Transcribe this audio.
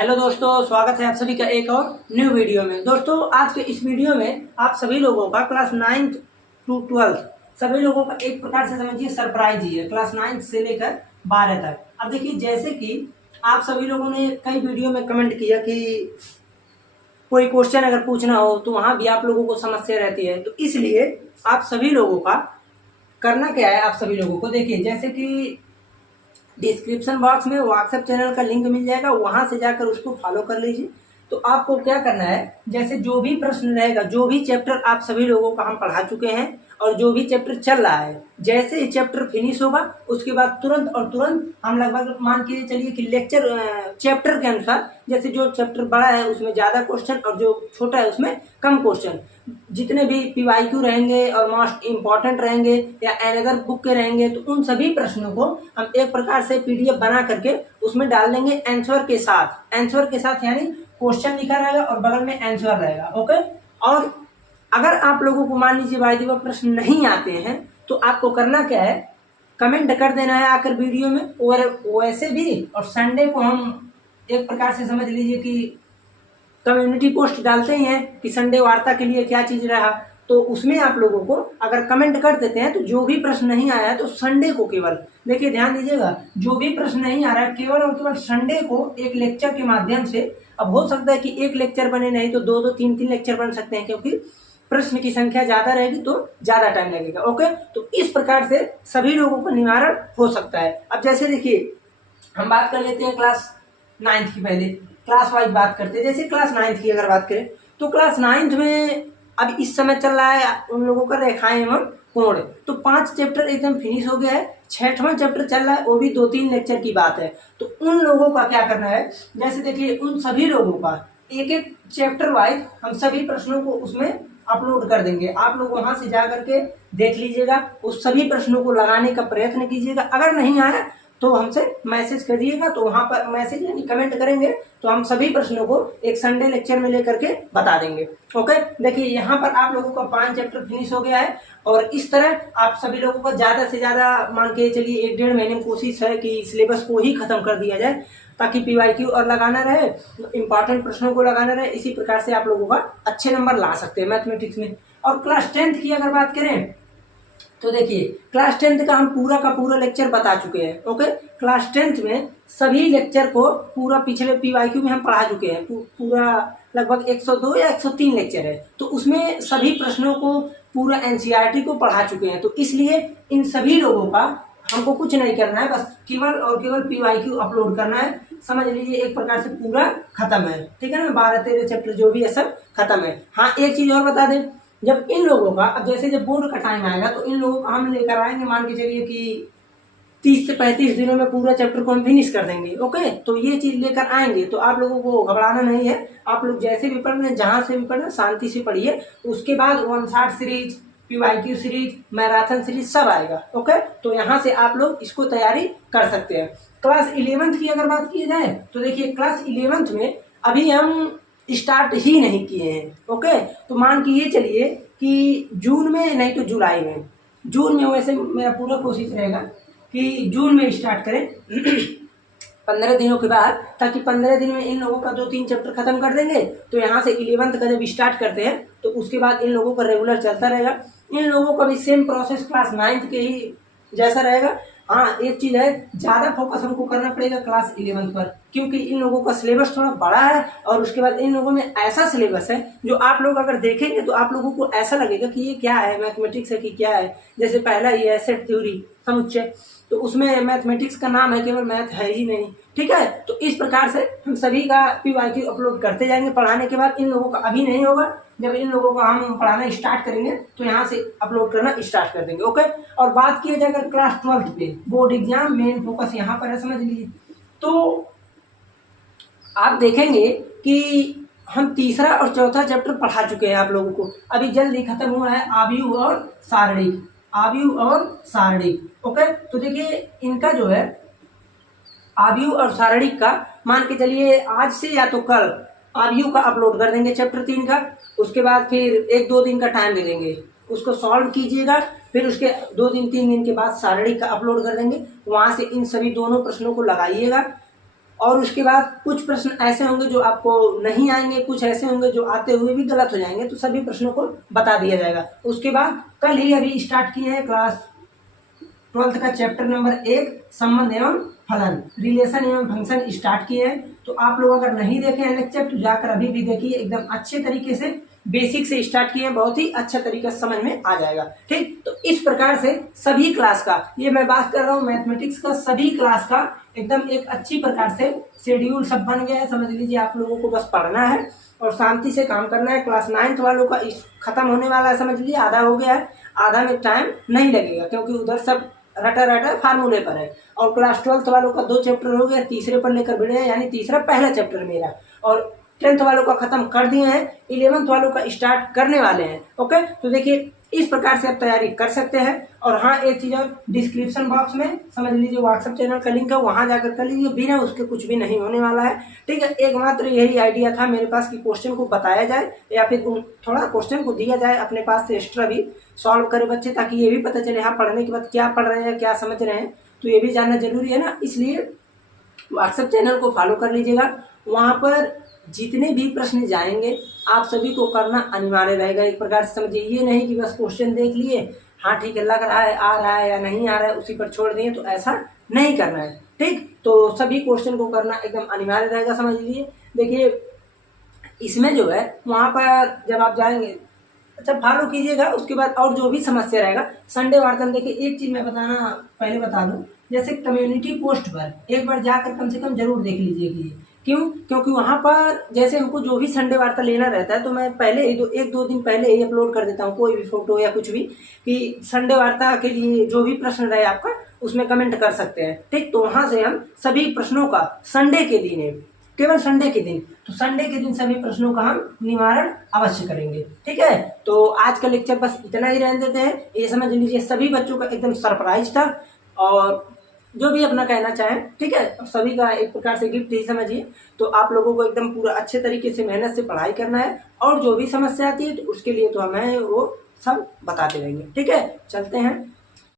Hello दोस्तों, स्वागत है आप सभी का एक और न्यू वीडियो में। दोस्तों, आज के इस वीडियो में आप सभी लोगों का क्लास 9th टू 12th सभी लोगों का एक प्रकार से समझिए सरप्राइज ही है, क्लास 9th से लेकर 12 तक। अब देखिए, जैसे कि आप सभी लोगों ने कई वीडियो में कमेंट किया कि कोई क्वेश्चन अगर पूछना हो तो वहाँ भी आप लोगों को समस्या रहती है, तो इसलिए आप सभी लोगों का करना क्या है। आप सभी लोगों को देखिए, जैसे कि डिस्क्रिप्शन बॉक्स में व्हाट्सएप चैनल का लिंक मिल जाएगा, वहां से जाकर उसको फॉलो कर लीजिए। तो आपको क्या करना है, जैसे जो भी प्रश्न रहेगा, जो भी चैप्टर आप सभी लोगों का हम पढ़ा चुके हैं और जो भी चैप्टर चल रहा है, जैसे ही चैप्टर फिनिश होगा उसके बाद तुरंत हम लगभग मान के चलिए कि लेक्चर चैप्टर के अनुसार, जैसे जो चैप्टर बड़ा है उसमें ज़्यादा क्वेश्चन और जो छोटा है उसमें कम क्वेश्चन, जितने भी पीवाईक्यू रहेंगे और मोस्ट इम्पॉर्टेंट रहेंगे या अनदर बुक के रहेंगे, तो उन सभी प्रश्नों को हम एक प्रकार से पीडीएफ बना करके उसमें डाल देंगे आंसर के साथ यानी क्वेश्चन लिखा रहेगा और बगल में आंसर रहेगा। ओके। और अगर आप लोगों को मान लीजिए बाय द वे प्रश्न नहीं आते हैं तो आपको करना क्या है, कमेंट कर देना है आकर वीडियो में। और वैसे भी और संडे को हम एक प्रकार से समझ लीजिए कि कम्युनिटी पोस्ट डालते ही हैं कि संडे वार्ता के लिए क्या चीज़ रहा, तो उसमें आप लोगों को अगर कमेंट कर देते हैं तो जो भी प्रश्न नहीं आया है तो संडे को केवल देखिए, ध्यान दीजिएगा, जो भी प्रश्न नहीं आ रहा है केवल और केवल संडे को एक लेक्चर के माध्यम से, अब हो सकता है कि एक लेक्चर बने, नहीं तो दो तीन लेक्चर बन सकते हैं, क्योंकि प्रश्न की संख्या ज़्यादा रहेगी तो ज़्यादा टाइम लगेगा। ओके, तो इस प्रकार से सभी लोगों का निवारण हो सकता है। अब जैसे देखिए, हम बात कर लेते हैं क्लास 9th की, पहले क्लास वाइज बात करते हैं। जैसे क्लास 9th की अगर बात करें तो क्लास 9th में अब इस समय चल रहा है उन लोगों का रेखाएं एवं कोण, तो 5 चैप्टर एकदम फिनिश हो गया है, 6वां चैप्टर चल रहा है, वो भी 2-3 लेक्चर की बात है। तो उन लोगों का क्या करना है, जैसे देखिए उन सभी लोगों का एक चैप्टर वाइज हम सभी प्रश्नों को उसमें अपलोड कर देंगे। आप लोग वहां से जा करके देख लीजिएगा, उस सभी प्रश्नों को लगाने का प्रयत्न कीजिएगा। अगर नहीं आया तो हमसे मैसेज करिएगा, तो वहां पर मैसेज यानी कमेंट करेंगे तो हम सभी प्रश्नों को एक संडे लेक्चर में लेकर के बता देंगे। ओके, देखिए यहाँ पर आप लोगों का 5 चैप्टर फिनिश हो गया है और इस तरह आप सभी लोगों को ज़्यादा से ज़्यादा मान के चलिए 1-1.5 महीने में कोशिश है कि सिलेबस को ही खत्म कर दिया जाए, ताकि पीवाईक्यू और लगाना रहे, इंपॉर्टेंट प्रश्नों को लगाना रहे। इसी प्रकार से आप लोगों का अच्छे नंबर ला सकते हैं मैथमेटिक्स में। और क्लास 10th की अगर बात करें तो देखिए, क्लास 10th का हम पूरा का पूरा लेक्चर बता चुके हैं। ओके, क्लास 10th में सभी लेक्चर को पूरा पिछले पीवाईक्यू में हम पढ़ा चुके हैं, पूरा लगभग 102 या 103 लेक्चर है, तो उसमें सभी प्रश्नों को पूरा एनसीईआरटी को पढ़ा चुके हैं। तो इसलिए इन सभी लोगों का हमको कुछ नहीं करना है, बस केवल और केवल पीवाईक्यू अपलोड करना है। समझ लीजिए एक प्रकार से पूरा खत्म है, ठीक है ना, 12-13 चैप्टर जो भी है सब खत्म है। हाँ, एक चीज और बता दें, जब इन लोगों का अब जैसे जब बोर्ड का टाइम आएगा तो इन लोगों का हम लेकर आएंगे, मान के चलिए कि 30 से 35 दिनों में पूरा चैप्टर को हम फिनिश कर देंगे। ओके, तो ये चीज लेकर आएंगे, तो आप लोगों को घबराना नहीं है। आप लोग जैसे भी पढ़ रहे हैं, जहां से भी पढ़ रहे हैं, शांति से पढ़िए। उसके बाद 1 shot series, PYQ series, marathon series सब आएगा। ओके, तो यहाँ से आप लोग इसको तैयारी कर सकते हैं। क्लास 11th की अगर बात की जाए तो देखिए, क्लास 11th में अभी हम स्टार्ट ही नहीं किए हैं। ओके, तो मान के ये चलिए कि जून में नहीं तो जुलाई में, जून में वैसे मेरा पूरा कोशिश रहेगा कि जून में स्टार्ट करें 15 दिनों के बाद, ताकि 15 दिन में इन लोगों का 2-3 चैप्टर खत्म कर देंगे। तो यहाँ से 11th का जब स्टार्ट करते हैं तो उसके बाद इन लोगों का रेगुलर चलता रहेगा। इन लोगों का भी सेम प्रोसेस क्लास 9th के ही जैसा रहेगा। हाँ, एक चीज है, ज्यादा फोकस हमको करना पड़ेगा क्लास 11th पर, क्योंकि इन लोगों का सिलेबस थोड़ा बड़ा है और उसके बाद इन लोगों में ऐसा सिलेबस है जो आप लोग अगर देखेंगे तो आप लोगों को ऐसा लगेगा कि ये क्या है, मैथमेटिक्स है कि क्या है। जैसे पहला ये है सेट थ्योरी समुच्चय, तो उसमें मैथमेटिक्स का नाम है, केवल मैथ है ही नहीं, ठीक है। तो इस प्रकार से हम सभी का पीवाईक्यू अपलोड करते जाएंगे पढ़ाने के बाद। इन लोगों का अभी नहीं होगा, जब इन लोगों को हम पढ़ाना स्टार्ट करेंगे तो यहाँ से अपलोड करना स्टार्ट कर देंगे। ओके, और बात की जाए अगर क्लास 12th पे बोर्ड एग्जाम, मेन फोकस यहाँ पर है, समझ लीजिए। तो आप देखेंगे कि हम तीसरा और चौथा चैप्टर पढ़ा चुके हैं आप लोगों को, अभी जल्दी खत्म हुआ है आव्यूह और सारणी, आव्यूह और सारणी। ओके, तो देखिए इनका जो है आव्यूह और सारणी का मान के चलिए आज से या तो कल आव्यूह का अपलोड कर देंगे चैप्टर 3 का। उसके बाद फिर 1-2 दिन का टाइम दे देंगे, उसको सॉल्व कीजिएगा। फिर उसके 2-3 दिन के बाद सारणी का अपलोड कर देंगे, वहां से इन सभी दोनों प्रश्नों को लगाइएगा और उसके बाद कुछ प्रश्न ऐसे होंगे जो आपको नहीं आएंगे, कुछ ऐसे होंगे जो आते हुए भी गलत हो जाएंगे, तो सभी प्रश्नों को बता दिया जाएगा। उसके बाद कल ही अभी स्टार्ट किए हैं क्लास 12th का चैप्टर नंबर 1 संबंध एवं फलन, रिलेशन एवं फंक्शन स्टार्ट किए हैं। तो आप लोग अगर नहीं देखे हैं लेक्चर तो जाकर अभी भी देखिए, एकदम अच्छे तरीके से बेसिक से स्टार्ट किए हैं, बहुत ही अच्छा तरीका समझ में आ जाएगा। ठीक, तो इस प्रकार से सभी क्लास का, ये मैं बात कर रहा हूँ मैथमेटिक्स का, सभी क्लास का एकदम एक अच्छी प्रकार से शेड्यूल सब बन गया है। समझ लीजिए आप लोगों को बस पढ़ना है और शांति से काम करना है। क्लास 9th वालों का इस खत्म होने वाला है, समझ लीजिए आधा हो गया है, आधा में टाइम नहीं लगेगा क्योंकि उधर सब रटा फार्मूले पर है। और क्लास 12th वालों का 2 चैप्टर हो गया, तीसरे पर लेकर बढ़े हैं, यानी तीसरा पहला चैप्टर मेरा। और 10th वालों का खत्म कर दिए हैं, 11th वालों का स्टार्ट करने वाले हैं। ओके, तो देखिए इस प्रकार से आप तैयारी कर सकते हैं। और हाँ, एक चीज़ और, डिस्क्रिप्शन बॉक्स में समझ लीजिए व्हाट्सएप चैनल का लिंक है, वहाँ जाकर कर लीजिए, बिना उसके कुछ भी नहीं होने वाला है। ठीक है, एकमात्र यही आइडिया था मेरे पास कि क्वेश्चन को बताया जाए या फिर थोड़ा क्वेश्चन को दिया जाए अपने पास से एक्स्ट्रा भी सॉल्व करे बच्चे, ताकि ये भी पता चले हाँ पढ़ने के बाद क्या पढ़ रहे हैं, क्या समझ रहे हैं, तो ये भी जानना जरूरी है ना। इसलिए व्हाट्सएप चैनल को फॉलो कर लीजिएगा, वहाँ पर जितने भी प्रश्न जाएंगे आप सभी को करना अनिवार्य रहेगा। एक प्रकार से समझिए, ये नहीं कि बस क्वेश्चन देख लिए, हाँ ठीक है लग रहा है आ रहा है या नहीं आ रहा है उसी पर छोड़ दिए, तो ऐसा नहीं करना है। ठीक, तो सभी क्वेश्चन को करना एकदम अनिवार्य रहेगा, समझ लीजिए। देखिए इसमें जो है वहाँ पर जब आप जाएंगे, अच्छा फॉलो कीजिएगा। उसके बाद और जो भी समस्या रहेगा संडे वार्ता, देखिए एक चीज़ मैं पहले बता दूं, जैसे कम्युनिटी पोस्ट पर एक बार जाकर कम से कम जरूर देख लीजिए कि क्यों, क्योंकि वहाँ पर जैसे हमको जो भी संडे वार्ता लेना रहता है तो मैं पहले ही 1-2 दिन पहले ही अपलोड कर देता हूँ कोई भी फोटो या कुछ भी, कि संडे वार्ता के लिए जो भी प्रश्न रहे आपका उसमें कमेंट कर सकते हैं। ठीक, तो वहाँ से हम सभी प्रश्नों का संडे के दिन है, केवल संडे के दिन, तो संडे के दिन सभी प्रश्नों का हम निवारण अवश्य करेंगे। ठीक है, तो आज का लेक्चर बस इतना ही रहने देते हैं। ये समझ लीजिए सभी बच्चों का एकदम सरप्राइज था, और जो भी अपना कहना चाहें, ठीक है, सभी का एक प्रकार से गिफ्ट ही समझिए। तो आप लोगों को एकदम पूरा अच्छे तरीके से मेहनत से पढ़ाई करना है, और जो भी समस्या आती है तो उसके लिए तो हमें वो सब बताते रहेंगे। ठीक है, चलते हैं।